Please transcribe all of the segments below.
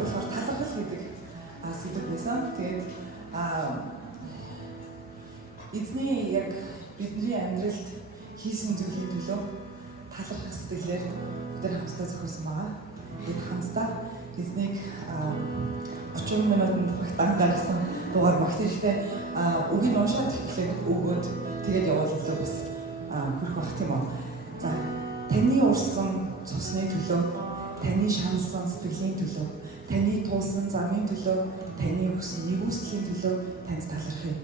болохоор талархал гэдэг сэдв байсан. Тэгээд эзний яг бидний амьдралд хийсэн зүйлийн төлөө талархах сэтгэлээр бид хамтдаа зохиосон байгаа. Бид хамтдаа эзнийг 30 минутанд багтаан гаргасан дугаар багт ирэхдээ үгийг уншаад эхлээд өгөөд тэгээд явууллаа бас хүрэх баг тийм үү. За таны урсан цусны төлөө, таны шаналсан сэтгэлийн төлөө, таны туулсан замын төлөө, таны өгсөн нэгүслийн төлөө танд талархъя.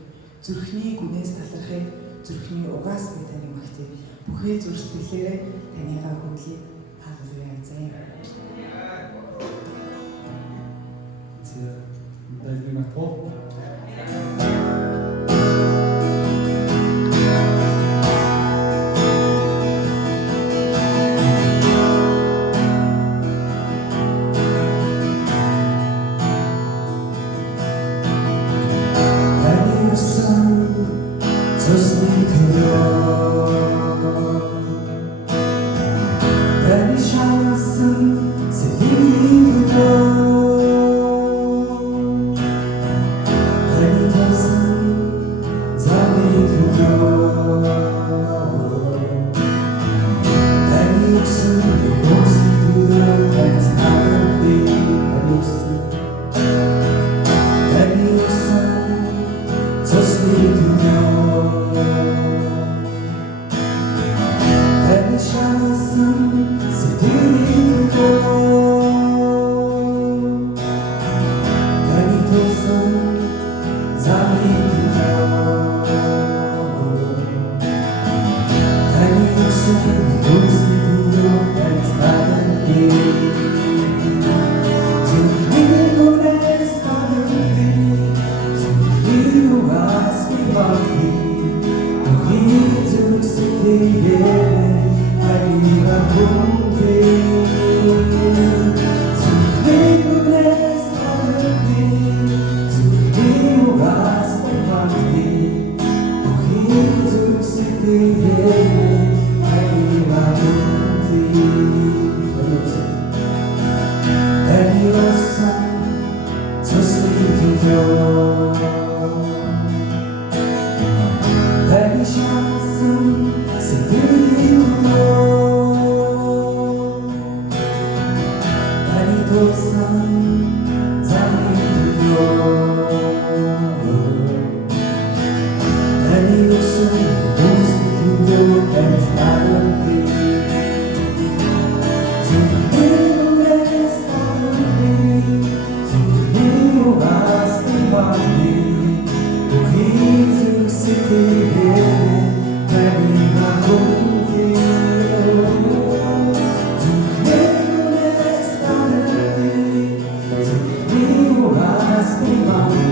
Зүрхний гүнээс талархъя. Зүрхний угаас би таныг магтъя. Бүхий зүрх сэтгэлээрээ таныгаа хүндлэе. Халелуя эзэн. Дай мне пол. Be